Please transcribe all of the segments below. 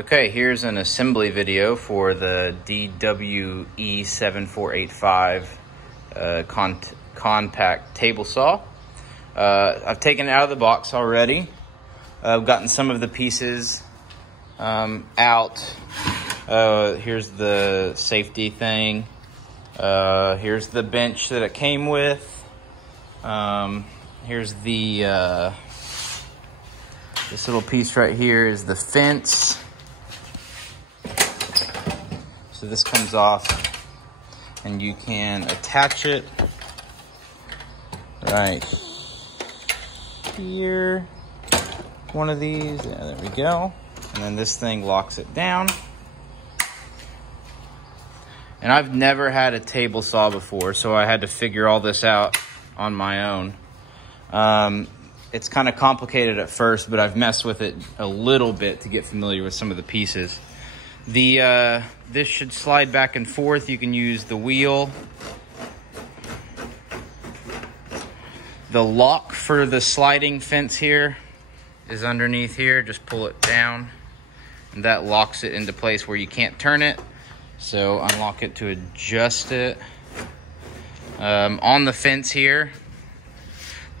Okay, here's an assembly video for the DWE7485 compact table saw. I've taken it out of the box already. I've gotten some of the pieces out. Here's the safety thing. Here's the bench that it came with. Here's the this little piece right here is the fence. So this comes off and you can attach it right here. One of these, yeah, there we go. And then this thing locks it down. And I've never had a table saw before, so I had to figure all this out on my own. It's kind of complicated at first, but I've messed with it a little bit to get familiar with some of the pieces. This should slide back and forth. You can use the wheel. The lock for the sliding fence here is underneath here. Just pull it down, and that locks it into place where you can't turn it. So unlock it to adjust it. On the fence here,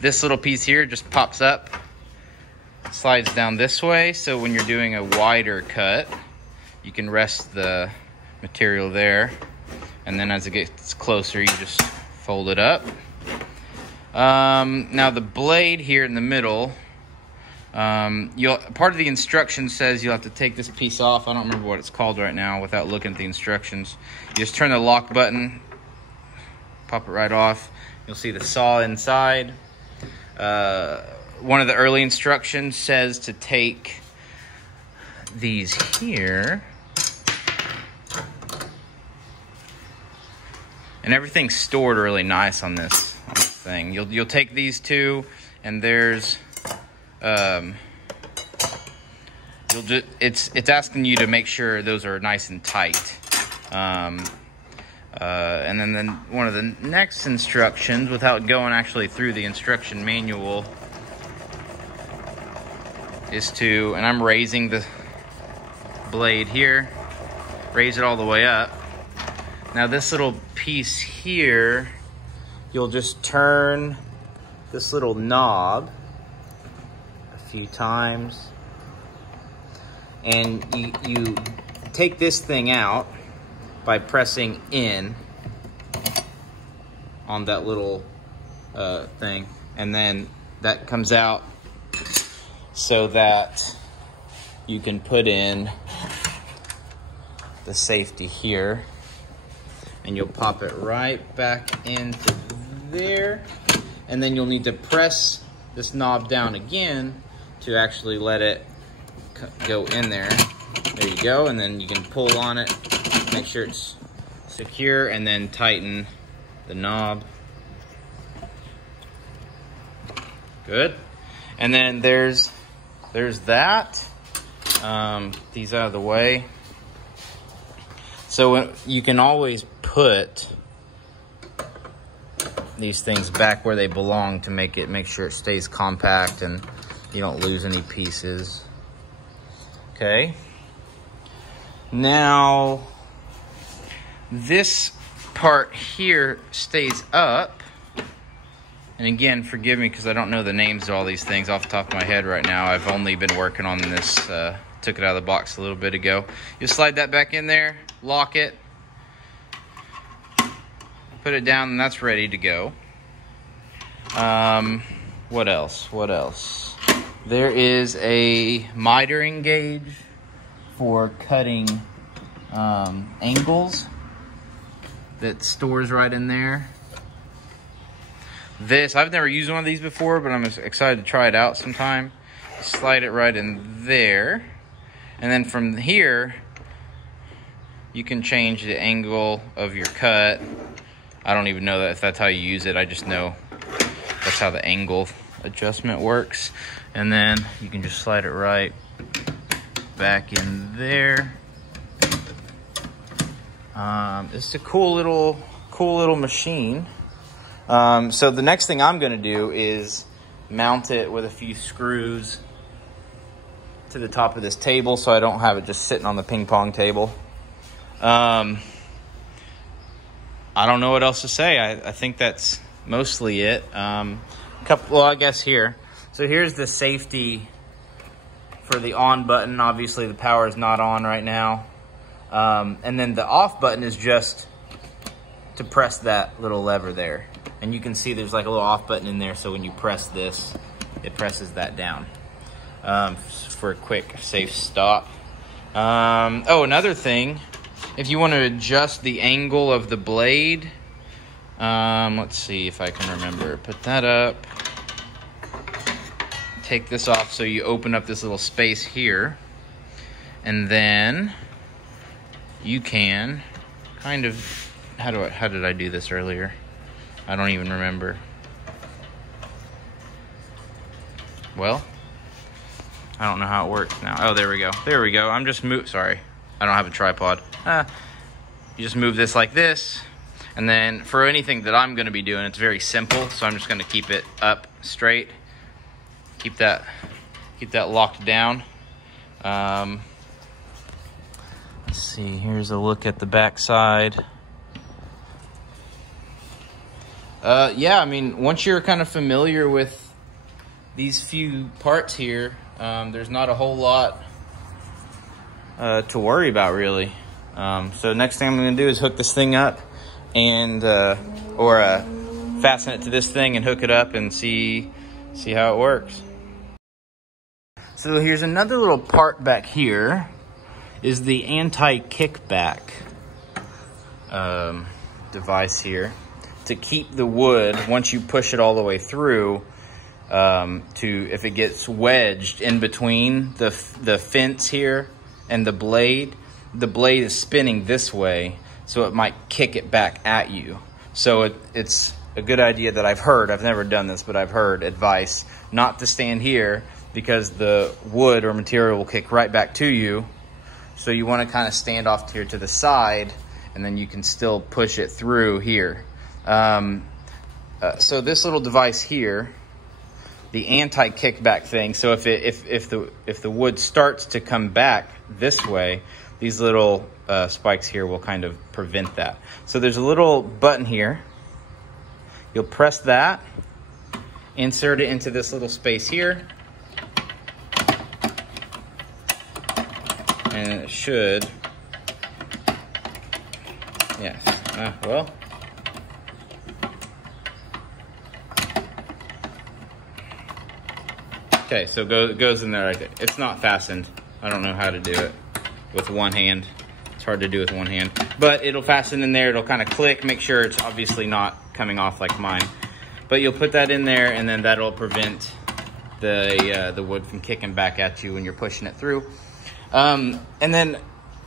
this little piece here just pops up, slides down this way. So when you're doing a wider cut, you can rest the material there. And then as it gets closer, you just fold it up. Now the blade here in the middle, part of the instructions says you'll have to take this piece off. I don't remember what it's called right now without looking at the instructions. You just turn the lock button, pop it right off. You'll see the saw inside. One of the early instructions says to take these here, and everything's stored really nice on this thing. You'll take these two, and there's it's asking you to make sure those are nice and tight. And then one of the next instructions, without going actually through the instruction manual, is to, and I'm raising the blade here, raise it all the way up. Now this little piece here, you'll just turn this little knob a few times, and you take this thing out by pressing in on that little thing, and then that comes out so that you can put in the safety here, and you'll pop it right back into there, and then you'll need to press this knob down again to actually let it go in there. There you go, and then you can pull on it, make sure it's secure, and then tighten the knob. Good. And then there's that. These out of the way. So you can always put these things back where they belong to make sure it stays compact and you don't lose any pieces. Okay. Now this part here stays up. And again, forgive me because I don't know the names of all these things off the top of my head right now. I've only been working on this, took it out of the box a little bit ago. You slide that back in there, lock it, put it down, and that's ready to go. What else? There is a mitering gauge for cutting angles that stores right in there. I've never used one of these before, but I'm excited to try it out sometime. Slide it right in there, and then from here you can change the angle of your cut. I don't even know if that's how you use it. I just know that's how the angle adjustment works. And then you can just slide it right back in there. It's a cool little machine. So the next thing I'm going to do is mount it with a few screws to the top of this table so I don't have it just sitting on the ping pong table. I don't know what else to say. I think that's mostly it. Well, I guess here. So here's the safety for the on button. Obviously the power is not on right now. And then the off button is just to press that little lever there. And you can see there's like a little off button in there, so when you press this, it presses that down for a quick, safe stop. Oh, another thing, if you want to adjust the angle of the blade, let's see if I can remember. Put that up. Take this off so you open up this little space here. And then you can kind of, how did I do this earlier? I don't even remember. Well, I don't know how it works now. Oh, there we go. There we go. I'm just sorry, I don't have a tripod. You just move this like this. And then for anything that I'm gonna be doing, it's very simple. So I'm just gonna keep it up straight. Keep that locked down. Let's see, here's a look at the back side. Yeah, I mean, once you're kind of familiar with these few parts here, there's not a whole lot to worry about, really. So next thing I'm going to do is hook this thing up and fasten it to this thing and hook it up and see how it works. So here's another little part back here, is the anti-kickback device here to keep the wood, once you push it all the way through, if it gets wedged in between the fence here and the blade is spinning this way, so it might kick it back at you. So it's a good idea that I've never done this, but I've heard advice not to stand here because the wood or material will kick right back to you. So you want to kind of stand off here to the side, and then you can still push it through here. So this little device here, the anti-kickback thing, so if the wood starts to come back this way, these little spikes here will kind of prevent that. So there's a little button here. You'll press that, insert it into this little space here, and it should, yes, well, okay, so it goes in there right there. It's not fastened. I don't know how to do it with one hand. It's hard to do with one hand, but it'll fasten in there. It'll kind of click, make sure it's obviously not coming off like mine. But you'll put that in there, and then that'll prevent the wood from kicking back at you when you're pushing it through. And then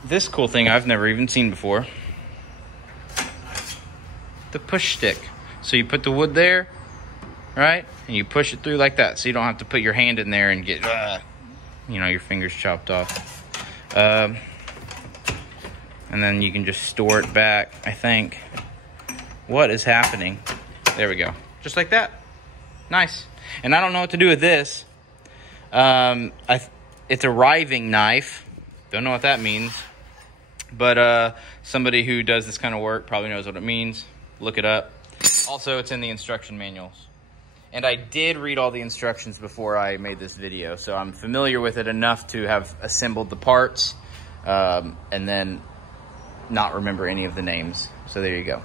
this cool thing I've never even seen before, the push stick. So you put the wood there, right? And you push it through like that, so you don't have to put your hand in there and get, your fingers chopped off. And then you can just store it back, I think. What is happening? There we go. Just like that. Nice. And I don't know what to do with this. It's a riving knife. Don't know what that means. But somebody who does this kind of work probably knows what it means. Look it up. Also, it's in the instruction manuals. And I did read all the instructions before I made this video, so I'm familiar with it enough to have assembled the parts and then not remember any of the names. So there you go.